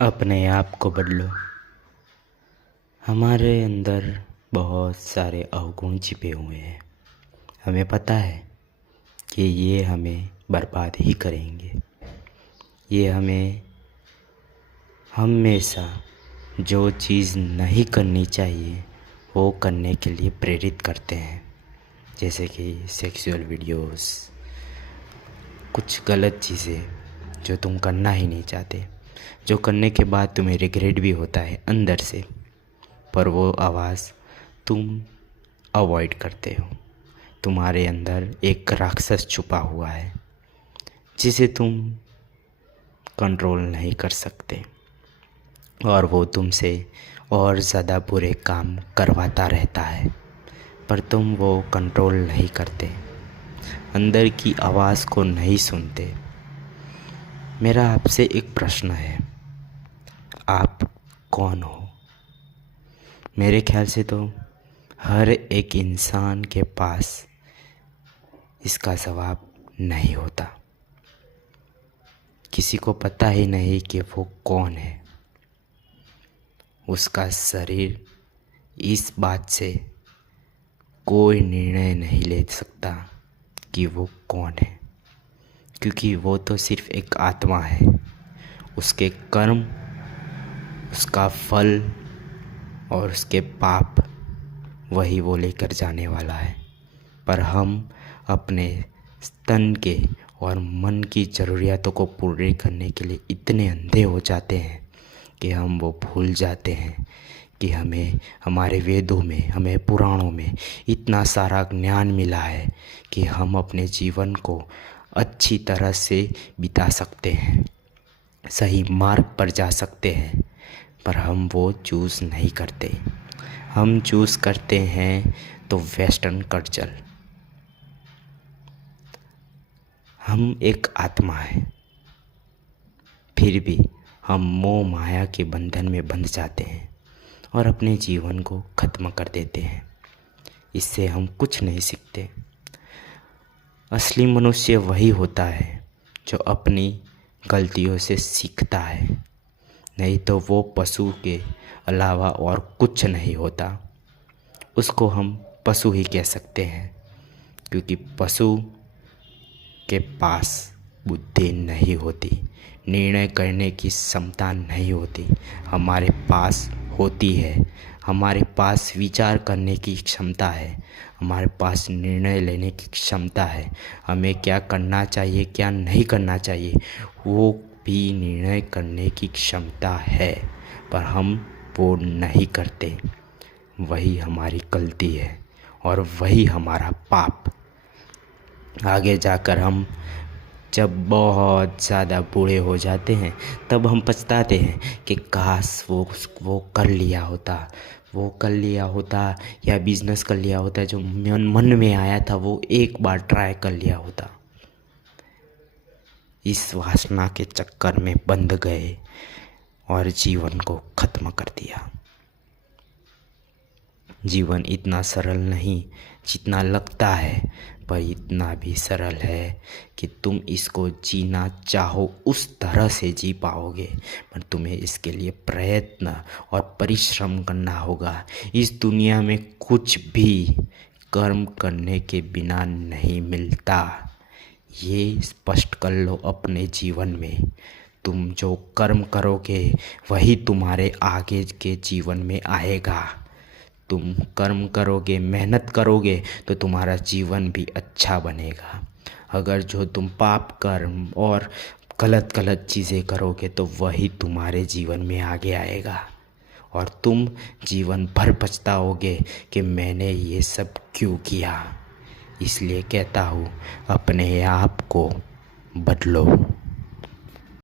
अपने आप को बदलो। हमारे अंदर बहुत सारे अवगुण छिपे हुए हैं। हमें पता है कि ये हमें बर्बाद ही करेंगे। ये हमें हमेशा जो चीज़ नहीं करनी चाहिए वो करने के लिए प्रेरित करते हैं, जैसे कि सेक्सुअल वीडियोस, कुछ गलत चीज़ें जो तुम करना ही नहीं चाहते, जो करने के बाद तुम्हें रिग्रेट भी होता है अंदर से, पर वो आवाज़ तुम अवॉइड करते हो। तुम्हारे अंदर एक राक्षस छुपा हुआ है जिसे तुम कंट्रोल नहीं कर सकते, और वो तुमसे और ज़्यादा बुरे काम करवाता रहता है, पर तुम वो कंट्रोल नहीं करते, अंदर की आवाज़ को नहीं सुनते। मेरा आपसे एक प्रश्न है, आप कौन हो? मेरे ख्याल से तो हर एक इंसान के पास इसका जवाब नहीं होता। किसी को पता ही नहीं कि वो कौन है। उसका शरीर इस बात से कोई निर्णय नहीं ले सकता कि वो कौन है, क्योंकि वो तो सिर्फ एक आत्मा है। उसके कर्म, उसका फल और उसके पाप वही वो लेकर जाने वाला है। पर हम अपने तन के और मन की ज़रूरियातों को पूरी करने के लिए इतने अंधे हो जाते हैं कि हम वो भूल जाते हैं कि हमें हमारे वेदों में, हमें पुराणों में इतना सारा ज्ञान मिला है कि हम अपने जीवन को अच्छी तरह से बिता सकते हैं, सही मार्ग पर जा सकते हैं, पर हम वो चूज़ नहीं करते। हम चूज़ करते हैं तो वेस्टर्न कल्चर। हम एक आत्मा है, फिर भी हम मोह माया के बंधन में बंध जाते हैं और अपने जीवन को ख़त्म कर देते हैं। इससे हम कुछ नहीं सीखते। असली मनुष्य वही होता है जो अपनी गलतियों से सीखता है, नहीं तो वो पशु के अलावा और कुछ नहीं होता। उसको हम पशु ही कह सकते हैं, क्योंकि पशु के पास बुद्धि नहीं होती, निर्णय करने की क्षमता नहीं होती। हमारे पास होती है। हमारे पास विचार करने की क्षमता है, हमारे पास निर्णय लेने की क्षमता है। हमें क्या करना चाहिए, क्या नहीं करना चाहिए, वो भी निर्णय करने की क्षमता है, पर हम वो नहीं करते। वही हमारी गलती है और वही हमारा पाप। आगे जाकर हम जब बहुत ज़्यादा बूढ़े हो जाते हैं तब हम पछताते हैं कि काश वो कर लिया होता, वो कर लिया होता, या बिज़नेस कर लिया होता, जो मन में आया था वो एक बार ट्राई कर लिया होता। इस वासना के चक्कर में बंध गए और जीवन को ख़त्म कर दिया। जीवन इतना सरल नहीं जितना लगता है, पर इतना भी सरल है कि तुम इसको जीना चाहो उस तरह से जी पाओगे, पर तुम्हें इसके लिए प्रयत्न और परिश्रम करना होगा। इस दुनिया में कुछ भी कर्म करने के बिना नहीं मिलता। ये स्पष्ट कर लो अपने जीवन में। तुम जो कर्म करोगे वही तुम्हारे आगे के जीवन में आएगा। तुम कर्म करोगे, मेहनत करोगे तो तुम्हारा जीवन भी अच्छा बनेगा। अगर जो तुम पाप कर्म और गलत चीज़ें करोगे तो वही तुम्हारे जीवन में आगे आएगा, और तुम जीवन भर पछताओगे कि मैंने ये सब क्यों किया। इसलिए कहता हूँ, अपने आप को बदलो।